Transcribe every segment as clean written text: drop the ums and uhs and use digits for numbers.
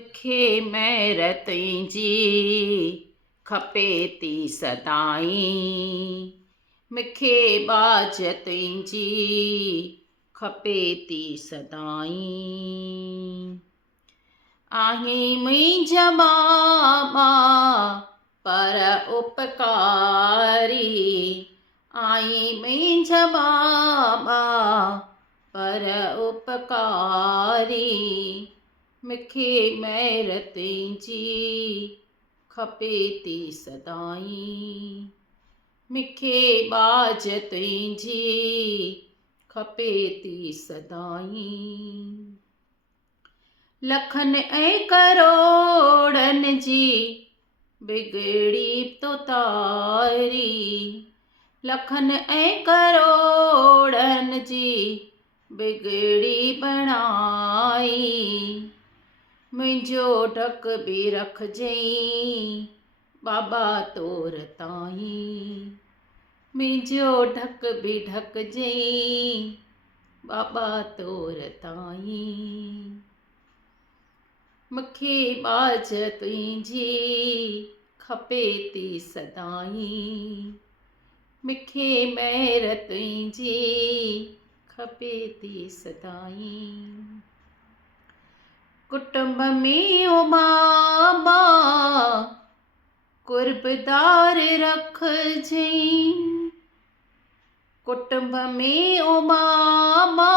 मूंखे महिर तुंहिंजी खपे थी सदाईं। मूंखे बाज तुंहिंजी खपे थी सदाईं। आहीं मुंहिंजा मामा पर उपकारी। आहीं मुंहिंजा मामा पर उपकारी। मूंखे महिर तुंहिंजी खपे थी सदाईं। मूंखे बाज तुंहिंजी खपे थी सदाईं। लखनि ऐं करोड़नि जी बिगड़ी तो तारी। लखनि ऐं करोड़नि जी बिगड़ी बणाई। मुंहिंजो ढक बि रखजईं बाबा तोर ताईं। मुंहिंजो ढक बि ढकजईं बाबा तोर ताईं। मूंखे बाज तुंहिंजी खपे थी सदाईं। मूंखे महिर तुंहिंजी खपे थी सदाईं। कुटुंब में ओ मामा कुर्बदार रखजईं। कुटुंब में ओ मामा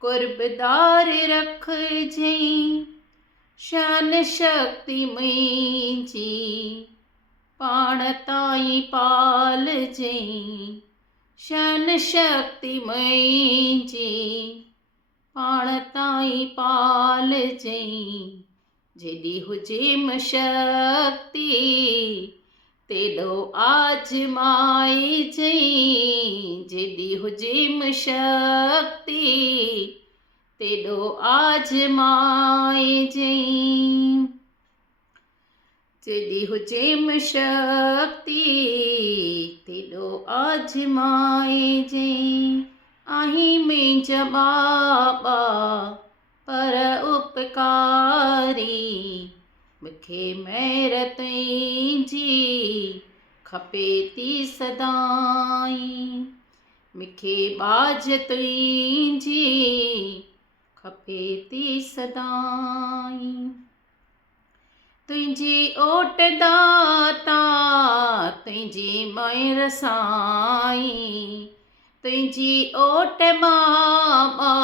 कुर्बदार रखजईं। शान शक्ति मुंहिंजी पाण ताईं पालजईं। शान शक्ति मुंहिंजी पाण ताईं पालजईं। जेॾी हुजे शक्ति तेॾो आजमाइजईं। जेॾी हुजे शक्ति तेॾो आजमाइजईं। जेॾी हुजे शक्ति तेॾो आजमाइजईं। आहीं मुंहिंजा बाबा पर उपकारी। मूंखे महिर तुंहिंजी खपे थी सदाईं। मूंखे बाज तुंहिंजी खपे थी सदाईं। तुंहिंजी ओट दाता तुंहिंजी महिर साईं। तुंहिंजी ओट मामा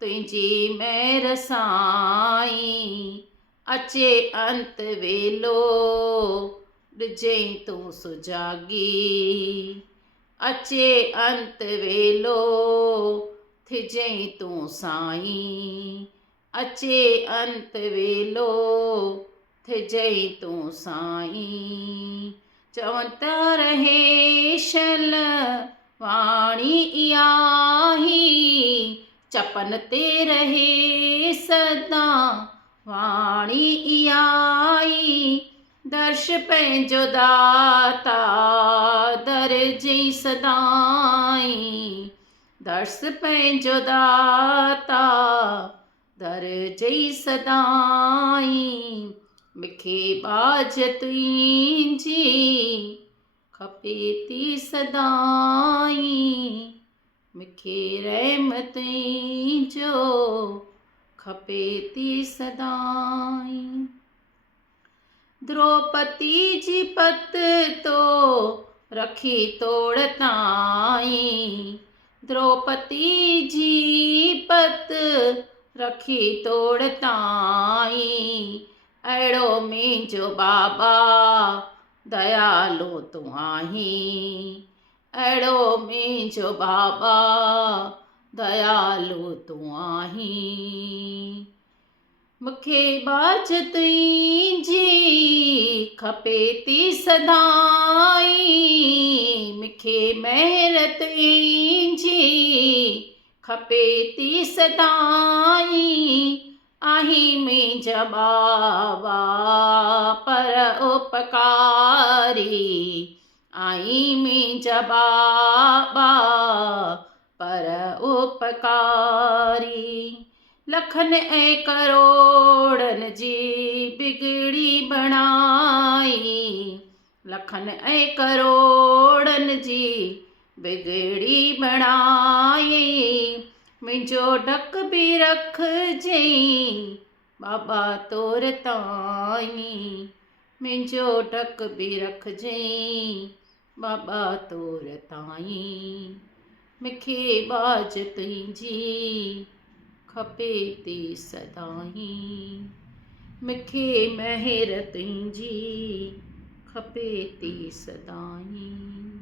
तुंहिंजी महिर साईं। अचे अंत वेलो ॾिजईं तूं सुजागी। अचे अंत वेलो थिजईं तूं साईं। अचे अंत वेलो थिजईं तूं साईं। चवनि था रहे शल वाणी इयाही चपन ते रहे सदा वाणी इयाई। दर्श पंहिंजो दाता दरजई सदाईं। दर्श पंहिंजो दाता दरजई सदाईं। मूंखे बाज तुंहिंजी खपे थी सदाईं। मूंखे रहम तुंहिंजो खपे थी सदाईं। द्रौपदी जी पत तो रखी तोड़ ताईं। द्रौपदी जी पत रखी तोड़ ताईं। अहिड़ो मुंहिंजो बाबा दयालू तूं आहीं। अहिड़ो मुंहिंजो बाबा दयालू तूं आहीं। मूंखे बाज तुंहिंजी खपे थी सदाईं। मूंखे महिर तुंहिंजी खपे थी सदाईं। आहीं मुंहिंजा बाबा पर उपकारी। आहीं मुंहिंजा बाबा पर उपकारी। लखनि ऐं करोड़ जी बिगड़ी बणाई, लखनि ऐं करोड़नि जी बिगड़ी बणाई। मुंहिंजो ढक बि रखजईं बाबा तोर ताईं, मुंहिंजो ढक बि रखजईं बाबा तोर ताईं। मूंखे बाज तुंहिंजी खपे थी सदाईं, मूंखे महर तुंहिंजी खपे थी सदाईं।